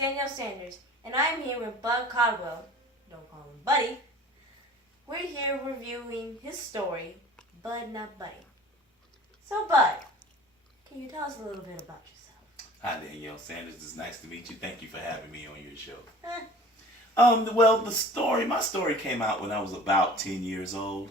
Danielle Sanders, and I'm here with Bud Caldwell. Don't call him Buddy. We're here reviewing his story, Bud Not Buddy. So, Bud, can you tell us a little bit about yourself? Hi, Danielle Sanders. It's nice to meet you. Thank you for having me on your show. Huh? Well, my story came out when I was about 10 years old.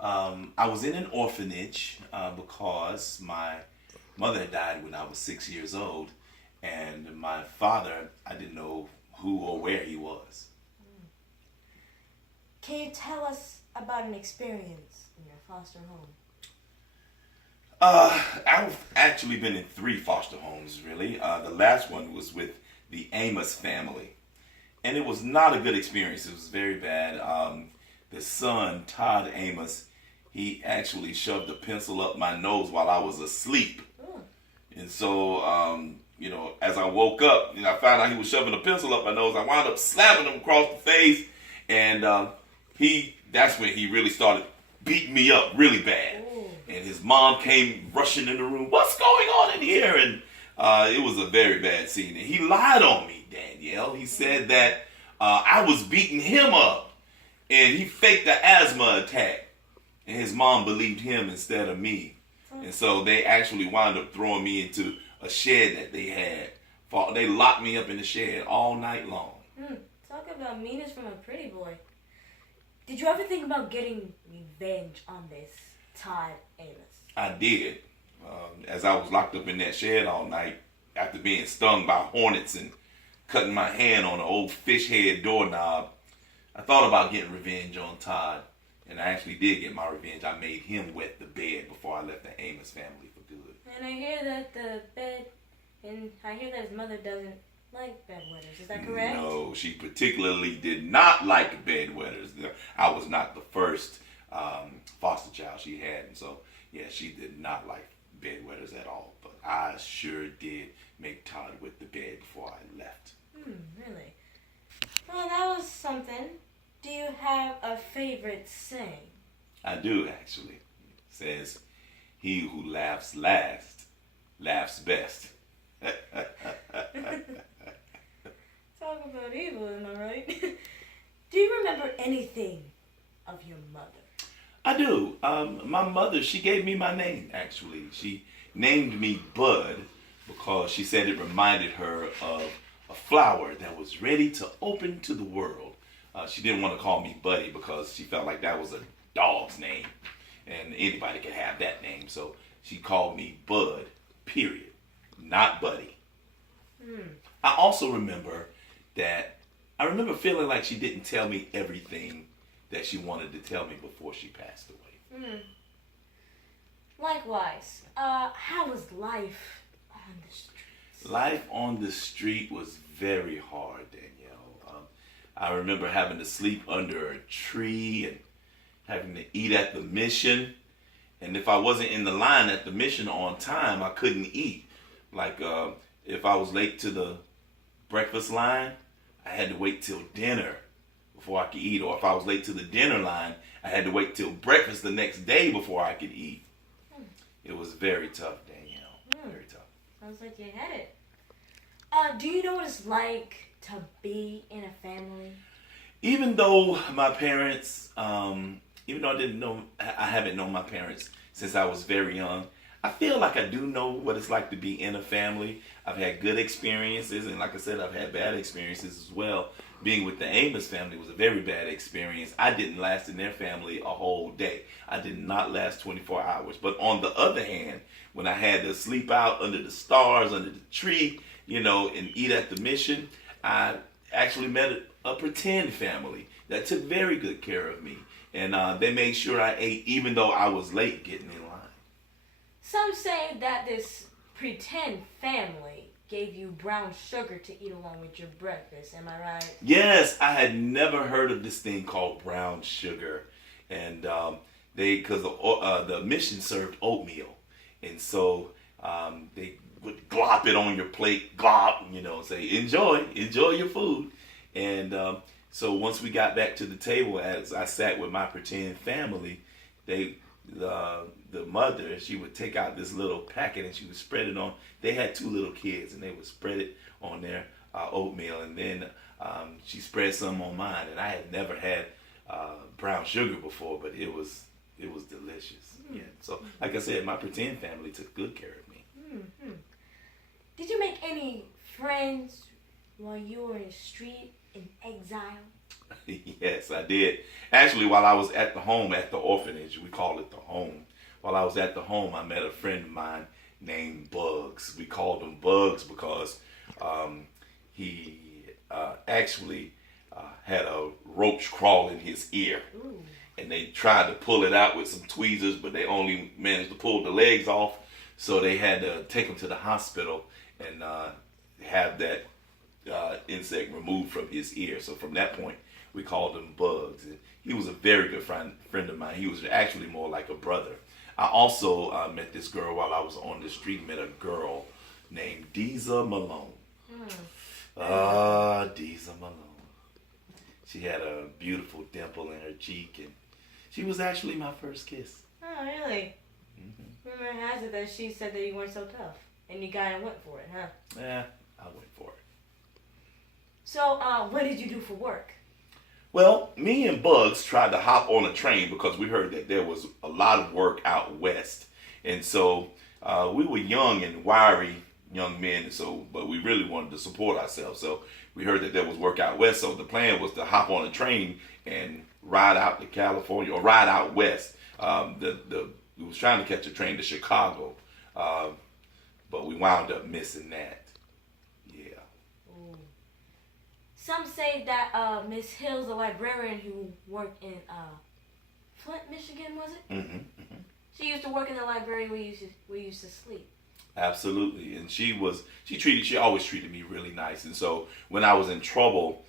I was in an orphanage because my mother had died when I was 6 years old, and my father, I didn't know who or where he was. Can you tell us about an experience in your foster home? I've actually been in 3 foster homes, really. The last one was with the Amos family, and it was not a good experience. It was very bad. The son, Todd Amos, he actually shoved a pencil up my nose while I was asleep. And so, as I woke up and I found out he was shoving a pencil up my nose, I wound up slapping him across the face. And that's when he really started beating me up really bad. Ooh. And his mom came rushing in the room. What's going on in here? And it was a very bad scene. And he lied on me, Danielle. He said that I was beating him up. And he faked the asthma attack. And his mom believed him instead of me. And so they actually wound up throwing me into a shed that they had. They locked me up in the shed all night long. Talk about meanness from a pretty boy. Did you ever think about getting revenge on this Todd Amos? I did. As I was locked up in that shed all night, after being stung by hornets and cutting my hand on an old fish head doorknob, I thought about getting revenge on Todd. And I actually did get my revenge. I made him wet the bed before I left the Amos family for good. And I hear that his mother doesn't like bedwetters. Is that correct? No, she particularly did not like bedwetters. I was not the first foster child she had. And so, yeah, she did not like bedwetters at all. But I sure did make Todd wet the bed before I left. Really? Well, that was something. Do you have a favorite saying? I do, actually. It says, "He who laughs last, laughs best." Talk about evil, am I right? Do you remember anything of your mother? I do. My mother, she gave me my name, actually. She named me Bud because she said it reminded her of a flower that was ready to open to the world. She didn't want to call me Buddy because she felt like that was a dog's name and anybody could have that name. So she called me Bud, period, not Buddy. I also remember feeling like she didn't tell me everything that she wanted to tell me before she passed away. Likewise, how was life on the streets? Life on the street was very hard, Danielle. I remember having to sleep under a tree and having to eat at the mission. And if I wasn't in the line at the mission on time, I couldn't eat. Like if I was late to the breakfast line, I had to wait till dinner before I could eat. Or if I was late to the dinner line, I had to wait till breakfast the next day before I could eat. It was very tough, Danielle. Very tough. Sounds like you had it. Do you know what it's like to be in a family? Even though my parents, even though I haven't known my parents since I was very young, I feel like I do know what it's like to be in a family. I've had good experiences, and like I said, I've had bad experiences as well. Being with the Amos family was a very bad experience. I didn't last in their family a whole day. I did not last 24 hours. But on the other hand, when I had to sleep out under the stars, under the tree, and eat at the mission, I actually met a pretend family that took very good care of me. And they made sure I ate even though I was late getting in line. Some say that this pretend family gave you brown sugar to eat along with your breakfast. Am I right? Yes, I had never heard of this thing called brown sugar. And because the mission served oatmeal. And so they would glop it on your plate, glop, say, enjoy your food. And so once we got back to the table, as I sat with my pretend family, the mother, she would take out this little packet and she would spread it on. They had 2 little kids and they would spread it on their oatmeal, and then she spread some on mine, and I had never had brown sugar before, but it was delicious. Yeah. So, like I said, my pretend family took good care of me. Mm-hmm. Did you make any friends while you were in the street in exile? Yes, I did. Actually, while I was at the home, at the orphanage, we call it the home. While I was at the home, I met a friend of mine named Bugs. We called him Bugs because he actually had a roach crawl in his ear. Ooh. And they tried to pull it out with some tweezers, but they only managed to pull the legs off. So they had to take him to the hospital and have that insect removed from his ear. So from that point, we called him Bugs. And he was a very good friend of mine. He was actually more like a brother. I also met this girl while I was on the street. Met a girl named Deeza Malone. Deeza Malone. She had a beautiful dimple in her cheek, and she was actually my first kiss. Oh, really? Mm-hmm. Rumor has it that she said that you weren't so tough, and you got and went for it, huh? Yeah, I went for it. So, what did you do for work? Well, me and Bugs tried to hop on a train because we heard that there was a lot of work out west. And so we were young and wiry young men, but we really wanted to support ourselves. So we heard that there was work out west. So the plan was to hop on a train and ride out to California or ride out west. We was trying to catch a train to Chicago, but we wound up missing that. Yeah. Ooh. Some say that Miss Hill's a librarian who worked in Flint, Michigan, was it? Mm-hmm, mm-hmm. She used to work in the library where you used to sleep. Absolutely, and she always treated me really nice. And so when I was in trouble,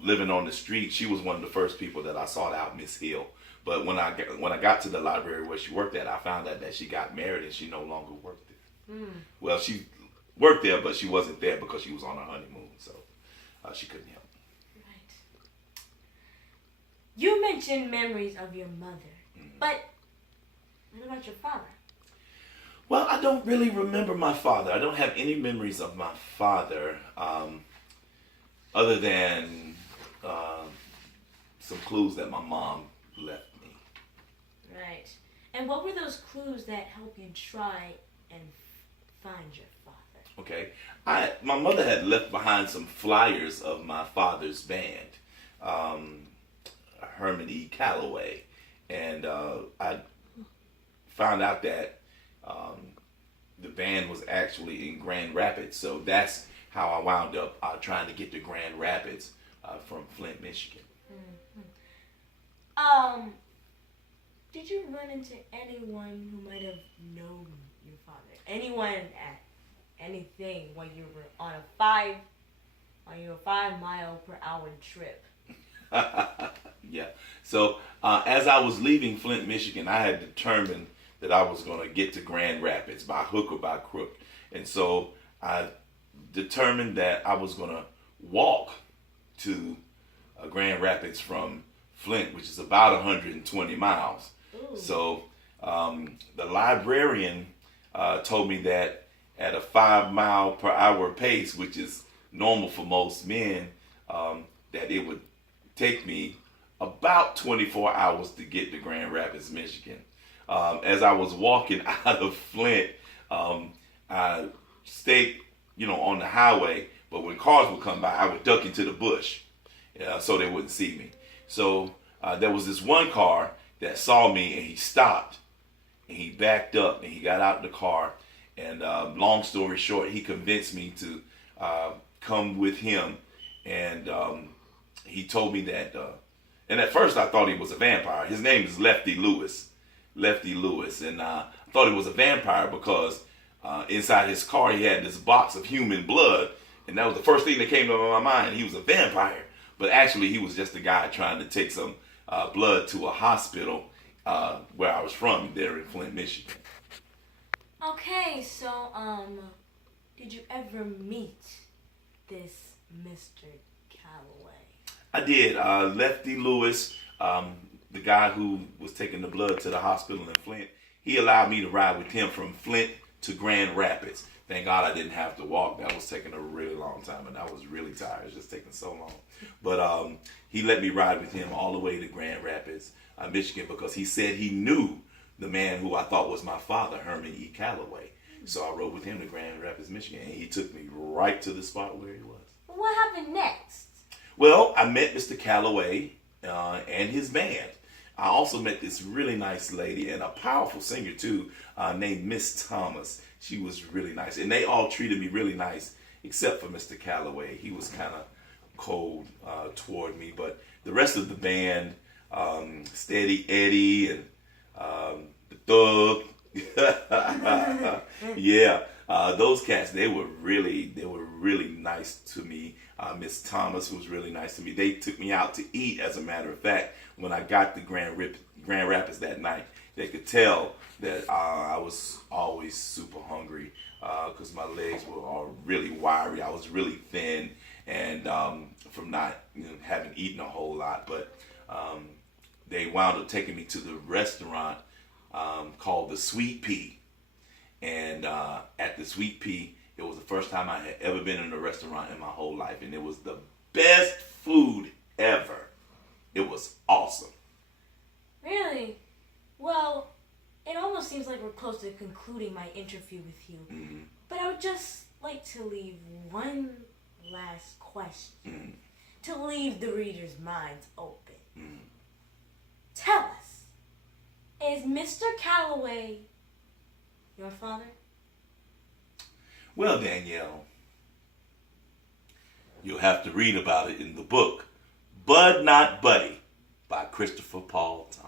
living on the street, she was one of the first people that I sought out, Miss Hill. But when I got to the library where she worked at, I found out that she got married and she no longer worked there. Well, she worked there, but she wasn't there because she was on her honeymoon, so she couldn't help. Right. You mentioned memories of your mother, but what about your father? Well, I don't really remember my father. I don't have any memories of my father other than some clues that my mom left me. Right. And what were those clues that helped you try and find your father? Okay. My mother had left behind some flyers of my father's band, Herman E. Calloway. And I found out that the band was actually in Grand Rapids. So that's how I wound up trying to get to Grand Rapids from Flint, Michigan. Did you run into anyone who might have known your father? Anyone at anything when you were on a 5-mile-per-hour trip? Yeah. So as I was leaving Flint, Michigan, I had determined that I was going to get to Grand Rapids by hook or by crook. And so I determined that I was going to walk to Grand Rapids from Flint, which is about 120 miles. Ooh. So the librarian told me that at a 5-mile-per-hour pace, which is normal for most men, that it would take me about 24 hours to get to Grand Rapids, Michigan. As I was walking out of Flint, I stayed, on the highway, but when cars would come by, I would duck into the bush, so they wouldn't see me. So there was this one car that saw me, and he stopped, and he backed up, and he got out of the car, and long story short, he convinced me to come with him, and he told me that, and at first I thought he was a vampire. His name is Lefty Lewis, and I thought he was a vampire because inside his car he had this box of human blood, and that was the first thing that came to my mind. He was a vampire, but actually he was just a guy trying to take some blood to a hospital where I was from, there in Flint, Michigan. Okay, so did you ever meet this Mr. Calloway? I did. Lefty Lewis, the guy who was taking the blood to the hospital in Flint, he allowed me to ride with him from Flint to Grand Rapids. Thank God I didn't have to walk. That was taking a really long time, and I was really tired. It was just taking so long. But he let me ride with him all the way to Grand Rapids, Michigan, because he said he knew the man who I thought was my father, Herman E. Calloway. So I rode with him to Grand Rapids, Michigan, and he took me right to the spot where he was. What happened next? Well, I met Mr. Calloway and his band. I also met this really nice lady and a powerful singer too, named Miss Thomas. She was really nice, and they all treated me really nice, except for Mr. Calloway. He was kind of cold toward me, but the rest of the band, Steady Eddie and the Thug, yeah, those cats, they were really nice to me. Miss Thomas was really nice to me. They took me out to eat. As a matter of fact, when I got to Grand Rapids that night, they could tell that I was always super hungry because my legs were all really wiry. I was really thin, and from not having eaten a whole lot. But they wound up taking me to the restaurant called the Sweet Pea, and at the Sweet Pea, it was the first time I had ever been in a restaurant in my whole life, and it was the best food ever. It was awesome. Really? Well, it almost seems like we're close to concluding my interview with you. Mm-hmm. But I would just like to leave one last question to leave the readers' minds open. Tell us, is Mr. Calloway your father? Well, Danielle, you'll have to read about it in the book Bud Not Buddy by Christopher Paul Thomas.